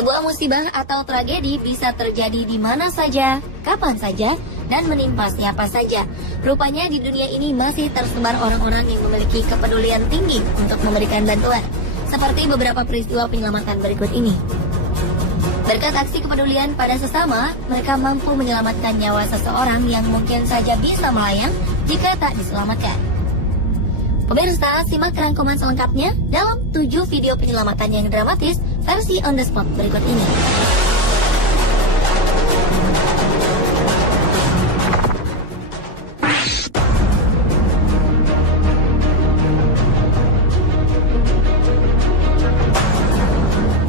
Sebuah musibah atau tragedi bisa terjadi di mana saja, kapan saja, dan menimpa siapa saja. Rupanya di dunia ini masih tersebar orang-orang yang memiliki kepedulian tinggi untuk memberikan bantuan. Seperti beberapa peristiwa penyelamatan berikut ini. Berkat aksi kepedulian pada sesama, mereka mampu menyelamatkan nyawa seseorang yang mungkin saja bisa melayang jika tak diselamatkan. Pemirsa, simak rangkuman selengkapnya dalam 7 video penyelamatan yang dramatis versi on the spot berikut ini.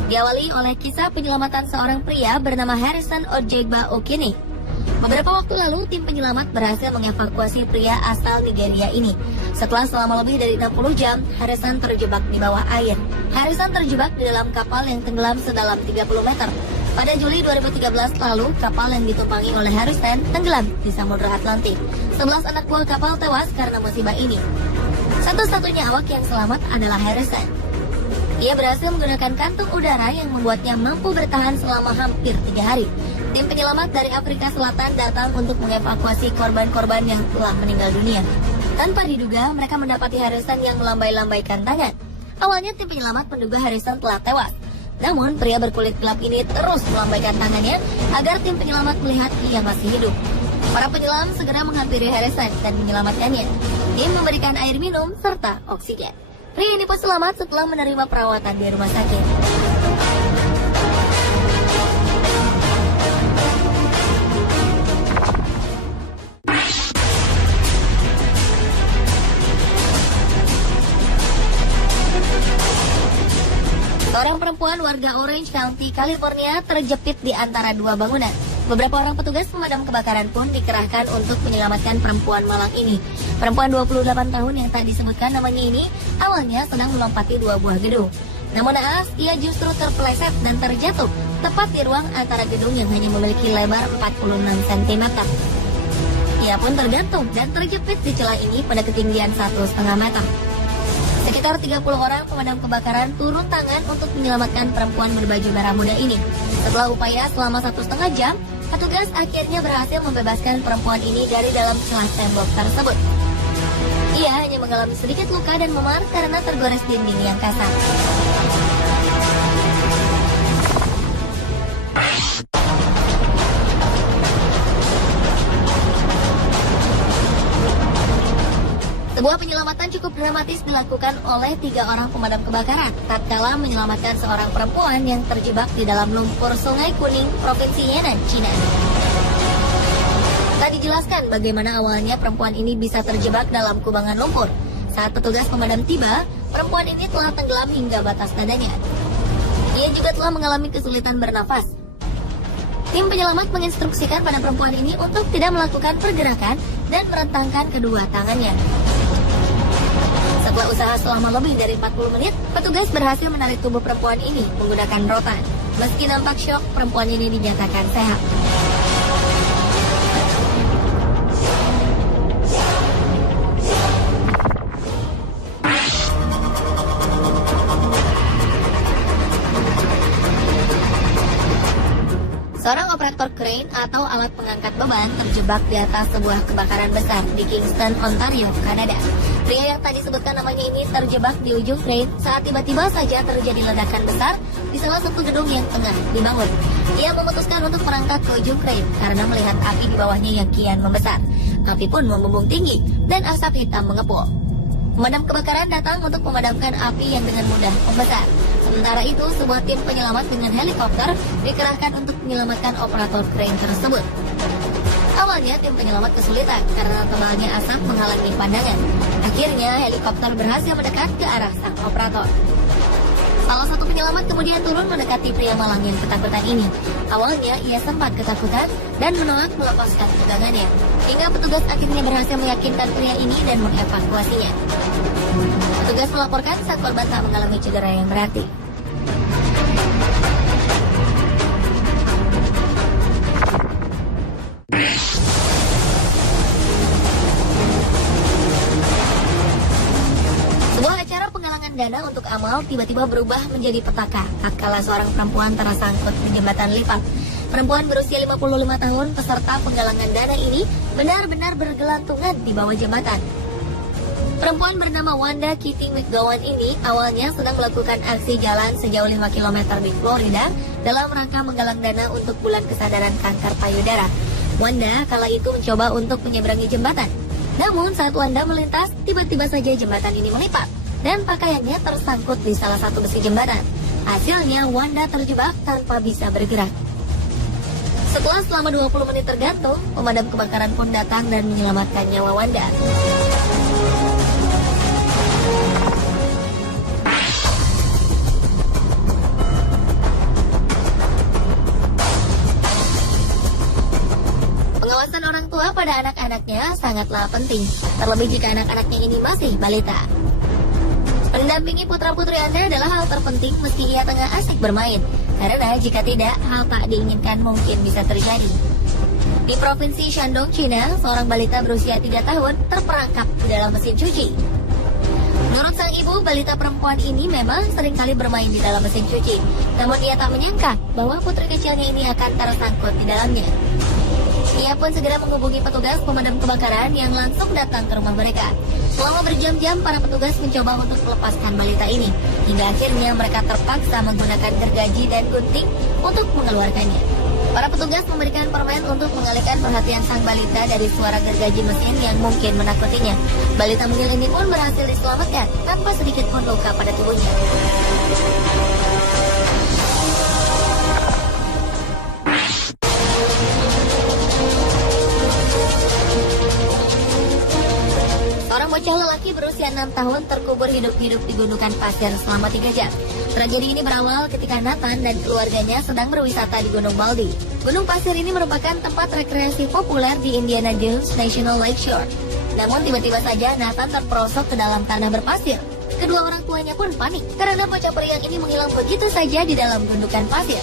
Diawali oleh kisah penyelamatan seorang pria bernama Harrison Ojegba Okene. Beberapa waktu lalu, tim penyelamat berhasil mengevakuasi pria asal Nigeria ini. Setelah selama lebih dari 60 jam, Harrison terjebak di bawah air. Harrison terjebak di dalam kapal yang tenggelam sedalam 30 meter. Pada Juli 2013 lalu, kapal yang ditumpangi oleh Harrison tenggelam di Samudra Atlantik. 11 anak buah kapal tewas karena musibah ini. Satu-satunya awak yang selamat adalah Harrison. Ia berhasil menggunakan kantung udara yang membuatnya mampu bertahan selama hampir 3 hari. Tim penyelamat dari Afrika Selatan datang untuk mengevakuasi korban-korban yang telah meninggal dunia. Tanpa diduga, mereka mendapati Harrison yang melambai-lambaikan tangan. Awalnya tim penyelamat menduga Harrison telah tewas. Namun, pria berkulit gelap ini terus melambaikan tangannya agar tim penyelamat melihat ia masih hidup. Para penyelam segera menghampiri Harrison dan menyelamatkannya. Tim memberikan air minum serta oksigen. Pria ini pun selamat setelah menerima perawatan di rumah sakit. Seorang perempuan warga Orange County, California terjepit di antara 2 bangunan. Beberapa orang petugas pemadam kebakaran pun dikerahkan untuk menyelamatkan perempuan malang ini. Perempuan 28 tahun yang tak disebutkan namanya ini awalnya sedang melompati 2 buah gedung. Namun naas, ia justru terpeleset dan terjatuh tepat di ruang antara gedung yang hanya memiliki lebar 46 cm. Ia pun tergantung dan terjepit di celah ini pada ketinggian 1,5 meter. Sekitar 30 orang pemadam kebakaran turun tangan untuk menyelamatkan perempuan berbaju merah muda ini. Setelah upaya selama 1,5 jam, petugas akhirnya berhasil membebaskan perempuan ini dari dalam celah tembok tersebut. Ia hanya mengalami sedikit luka dan memar karena tergores dinding yang kasar. Sebuah penyelamatan cukup dramatis dilakukan oleh 3 orang pemadam kebakaran tatkala menyelamatkan seorang perempuan yang terjebak di dalam lumpur Sungai Kuning, Provinsi Henan, Cina. Tak dijelaskan bagaimana awalnya perempuan ini bisa terjebak dalam kubangan lumpur. Saat petugas pemadam tiba, perempuan ini telah tenggelam hingga batas dadanya. Ia juga telah mengalami kesulitan bernafas. Tim penyelamat menginstruksikan pada perempuan ini untuk tidak melakukan pergerakan dan merentangkan kedua tangannya. Setelah usaha selama lebih dari 40 menit, petugas berhasil menarik tubuh perempuan ini menggunakan rotan. Meski nampak syok, perempuan ini dinyatakan sehat. Seorang operator crane atau alat pengangkat beban terjebak di atas sebuah kebakaran besar di Kingston, Ontario, Kanada. Pria yang tadi disebutkan namanya ini terjebak di ujung crane saat tiba-tiba saja terjadi ledakan besar di salah satu gedung yang tengah dibangun. Ia memutuskan untuk merangkak ke ujung crane karena melihat api di bawahnya yang kian membesar. Api pun membumbung tinggi dan asap hitam mengepul. Pemadam kebakaran datang untuk memadamkan api yang dengan mudah membesar. Sementara itu, sebuah tim penyelamat dengan helikopter dikerahkan untuk menyelamatkan operator crane tersebut. Awalnya, tim penyelamat kesulitan karena tebalnya asap menghalangi pandangan. Akhirnya, helikopter berhasil mendekat ke arah sang operator. Salah satu penyelamat kemudian turun mendekati pria malang yang ketakutan ini. Awalnya, ia sempat ketakutan dan menolak melepaskan pegangannya. Hingga petugas akhirnya berhasil meyakinkan pria ini dan mengevakuasinya. Petugas melaporkan saat korban tak mengalami cedera yang berarti. Sebuah acara penggalangan penggalangan dana untuk amal tiba-tiba berubah menjadi petaka tatkala seorang perempuan tersangkut di jembatan lipat. Perempuan berusia 55 tahun peserta penggalangan dana ini benar-benar bergelantungan di bawah jembatan. Perempuan bernama Wanda Kitty McGowan ini awalnya sedang melakukan aksi jalan sejauh 5 km di Florida dalam rangka menggalang dana untuk bulan kesadaran kanker payudara. Wanda kala itu mencoba untuk menyeberangi jembatan. Namun saat Wanda melintas, tiba-tiba saja jembatan ini melipat dan pakaiannya tersangkut di salah satu besi jembatan. Hasilnya Wanda terjebak tanpa bisa bergerak. Setelah selama 20 menit tergantung, pemadam kebakaran pun datang dan menyelamatkan nyawa Wanda. Pengawasan orang tua pada anak-anaknya sangatlah penting, terlebih jika anak-anaknya ini masih balita. Mendampingi putra-putri Anda adalah hal terpenting meski ia tengah asik bermain, karena jika tidak, hal tak diinginkan mungkin bisa terjadi. Di Provinsi Shandong, China, seorang balita berusia 3 tahun terperangkap di dalam mesin cuci. Menurut sang ibu, balita perempuan ini memang seringkali bermain di dalam mesin cuci, namun ia tak menyangka bahwa putri kecilnya ini akan tersangkut di dalamnya. Ia pun segera menghubungi petugas pemadam kebakaran yang langsung datang ke rumah mereka. Selama berjam-jam, para petugas mencoba untuk melepaskan balita ini. Hingga akhirnya mereka terpaksa menggunakan gergaji dan gunting untuk mengeluarkannya. Para petugas memberikan permen untuk mengalihkan perhatian sang balita dari suara gergaji mesin yang mungkin menakutinya. Balita mungil ini pun berhasil diselamatkan tanpa sedikit pun luka pada tubuhnya. Seorang bocah lelaki berusia 6 tahun terkubur hidup-hidup di gundukan pasir selama 3 jam. Tragedi ini berawal ketika Nathan dan keluarganya sedang berwisata di Gunung Baldy. Gunung pasir ini merupakan tempat rekreasi populer di Indiana Jones National Lakeshore. Namun tiba-tiba saja Nathan terperosok ke dalam tanah berpasir. Kedua orang tuanya pun panik karena bocah periang ini menghilang begitu saja di dalam gundukan pasir.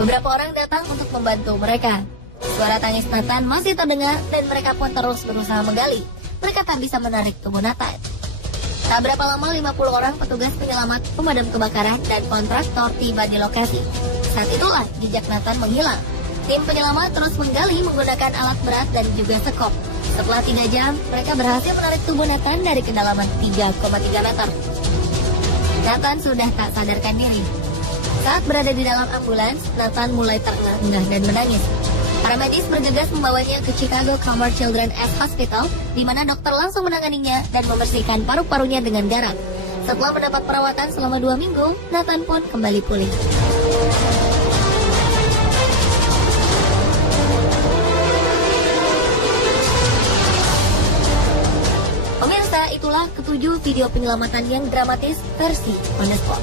Beberapa orang datang untuk membantu mereka. Suara tangis Nathan masih terdengar dan mereka pun terus berusaha menggali. Mereka tak bisa menarik tubuh Nathan. Tak berapa lama 50 orang petugas penyelamat, pemadam kebakaran, dan kontraktor tiba di lokasi. Saat itulah jejak Nathan menghilang. Tim penyelamat terus menggali menggunakan alat berat dan juga sekop. Setelah 3 jam, mereka berhasil menarik tubuh Nathan dari kedalaman 3,3 meter. Nathan sudah tak sadarkan diri. Saat berada di dalam ambulans, Nathan mulai terengah-engah dan menangis. Para medis bergegas membawanya ke Chicago Comfort Children's Hospital, di mana dokter langsung menanganinya dan membersihkan paru-parunya dengan garam. Setelah mendapat perawatan selama 2 minggu, Nathan pun kembali pulih. Pemirsa, itulah ketujuh video penyelamatan yang dramatis versi On The Spot.